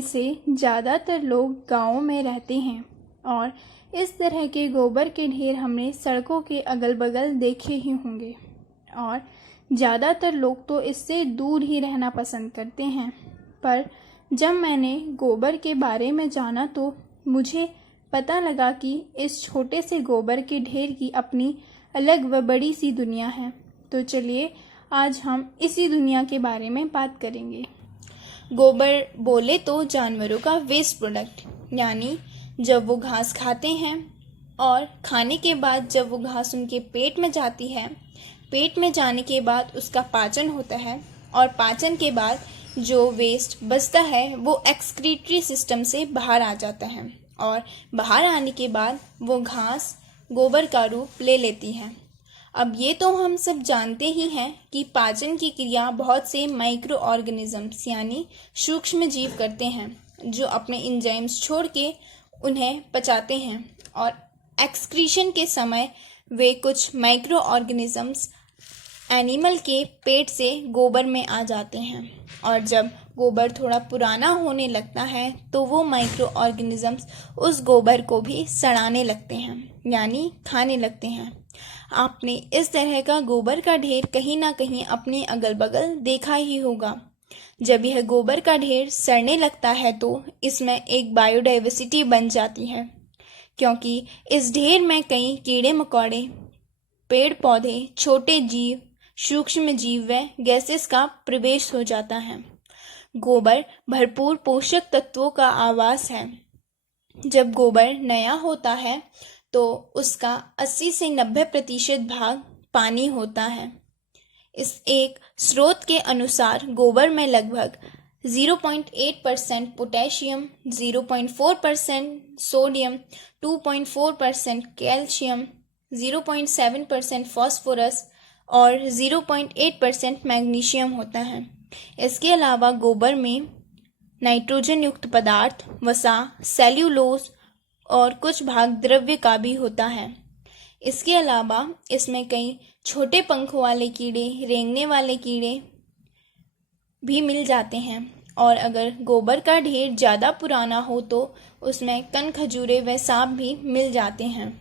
में से ज़्यादातर लोग गाँवों में रहते हैं और इस तरह के गोबर के ढेर हमने सड़कों के अगल बगल देखे ही होंगे और ज़्यादातर लोग तो इससे दूर ही रहना पसंद करते हैं। पर जब मैंने गोबर के बारे में जाना तो मुझे पता लगा कि इस छोटे से गोबर के ढेर की अपनी अलग व बड़ी सी दुनिया है। तो चलिए आज हम इसी दुनिया के बारे में बात करेंगे। गोबर बोले तो जानवरों का वेस्ट प्रोडक्ट, यानी जब वो घास खाते हैं और खाने के बाद जब वो घास उनके पेट में जाती है, पेट में जाने के बाद उसका पाचन होता है और पाचन के बाद जो वेस्ट बचता है वो एक्सक्रीटरी सिस्टम से बाहर आ जाता है और बाहर आने के बाद वो घास गोबर का रूप ले लेती है। अब ये तो हम सब जानते ही हैं कि पाचन की क्रिया बहुत से माइक्रो ऑर्गेनिजम्स यानी सूक्ष्म जीव करते हैं जो अपने एंजाइम्स छोड़ के उन्हें पचाते हैं और एक्सक्रीशन के समय वे कुछ माइक्रो ऑर्गेनिजम्स एनिमल के पेट से गोबर में आ जाते हैं और जब गोबर थोड़ा पुराना होने लगता है तो वो माइक्रो ऑर्गेनिजम्स उस गोबर को भी सड़ाने लगते हैं यानी खाने लगते हैं। आपने इस तरह का गोबर का ढेर कहीं ना कहीं अपने अगल बगल देखा ही होगा। जब यह गोबर का ढेर सड़ने लगता है तो इसमें एक बायोडाइवर्सिटी बन जाती है, क्योंकि इस ढेर में कई कीड़े मकोड़े, पेड़ पौधे, छोटे जीव, सूक्ष्म जीव व गैसेस का प्रवेश हो जाता है। गोबर भरपूर पोषक तत्वों का आवास है। जब गोबर नया होता है तो उसका 80 से 90% भाग पानी होता है। इस एक स्रोत के अनुसार गोबर में लगभग 0.8% पोटेशियम, 0.4% सोडियम, 2.4% कैल्शियम, 0.7% फास्फोरस और 0.8% मैग्नीशियम होता है। इसके अलावा गोबर में नाइट्रोजन युक्त पदार्थ, वसा, सेल्यूलोज और कुछ भाग द्रव्य का भी होता है। इसके अलावा इसमें कई छोटे पंखों वाले कीड़े, रेंगने वाले कीड़े भी मिल जाते हैं और अगर गोबर का ढेर ज़्यादा पुराना हो तो उसमें कण, खजूरे व सांप भी मिल जाते हैं।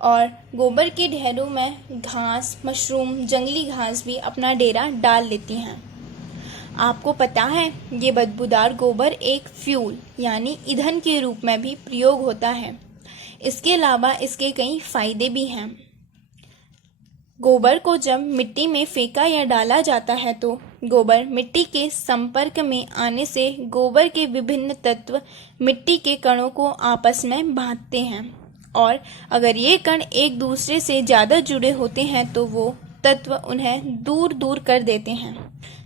और गोबर के ढेरों में घास, मशरूम, जंगली घास भी अपना डेरा डाल लेती हैं। आपको पता है ये बदबूदार गोबर एक फ्यूल यानी ईंधन के रूप में भी प्रयोग होता है। इसके अलावा इसके कई फायदे भी हैं। गोबर को जब मिट्टी में फेंका या डाला जाता है तो गोबर मिट्टी के संपर्क में आने से गोबर के विभिन्न तत्व मिट्टी के कणों को आपस में बांधते हैं और अगर ये कण एक दूसरे से ज़्यादा जुड़े होते हैं तो वो तत्व उन्हें दूर दूर कर देते हैं,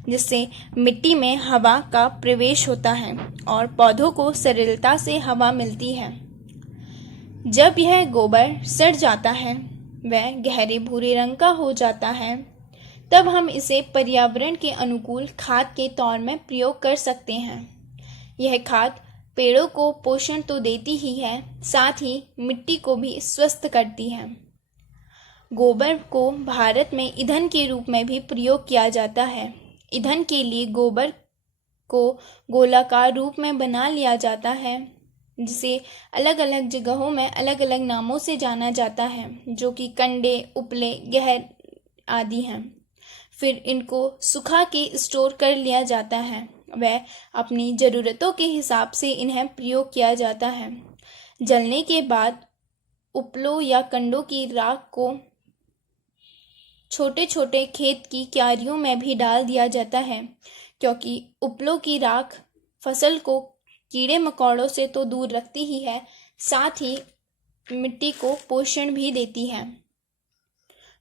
जिससे मिट्टी में हवा का प्रवेश होता है और पौधों को सरलता से हवा मिलती है। जब यह गोबर सड़ जाता है, वह गहरे भूरे रंग का हो जाता है, तब हम इसे पर्यावरण के अनुकूल खाद के तौर में प्रयोग कर सकते हैं। यह खाद पेड़ों को पोषण तो देती ही है, साथ ही मिट्टी को भी स्वस्थ करती है। गोबर को भारत में ईंधन के रूप में भी प्रयोग किया जाता है। ईंधन के लिए गोबर को गोलाकार रूप में बना लिया जाता है, जिसे अलग अलग जगहों में अलग अलग नामों से जाना जाता है, जो कि कंडे, उपले, गहर आदि हैं। फिर इनको सुखा के स्टोर कर लिया जाता है। वह अपनी ज़रूरतों के हिसाब से इन्हें प्रयोग किया जाता है। जलने के बाद उपलों या कंडों की राख को छोटे छोटे खेत की क्यारियों में भी डाल दिया जाता है, क्योंकि उपलों की राख फसल को कीड़े मकोड़ों से तो दूर रखती ही है, साथ ही मिट्टी को पोषण भी देती है।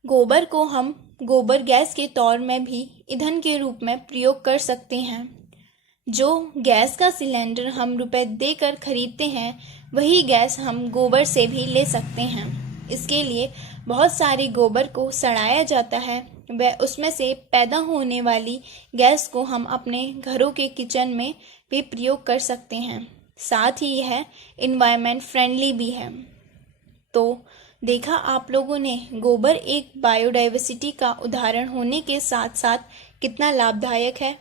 गोबर को हम गोबर गैस के तौर में भी ईंधन के रूप में प्रयोग कर सकते हैं। जो गैस का सिलेंडर हम रुपए देकर खरीदते हैं, वही गैस हम गोबर से भी ले सकते हैं। इसके लिए बहुत सारे गोबर को सड़ाया जाता है, वह उसमें से पैदा होने वाली गैस को हम अपने घरों के किचन में भी प्रयोग कर सकते हैं। साथ ही यह एनवायरनमेंट फ्रेंडली भी है। तो देखा आप लोगों ने, गोबर एक बायोडाइवर्सिटी का उदाहरण होने के साथ साथ कितना लाभदायक है।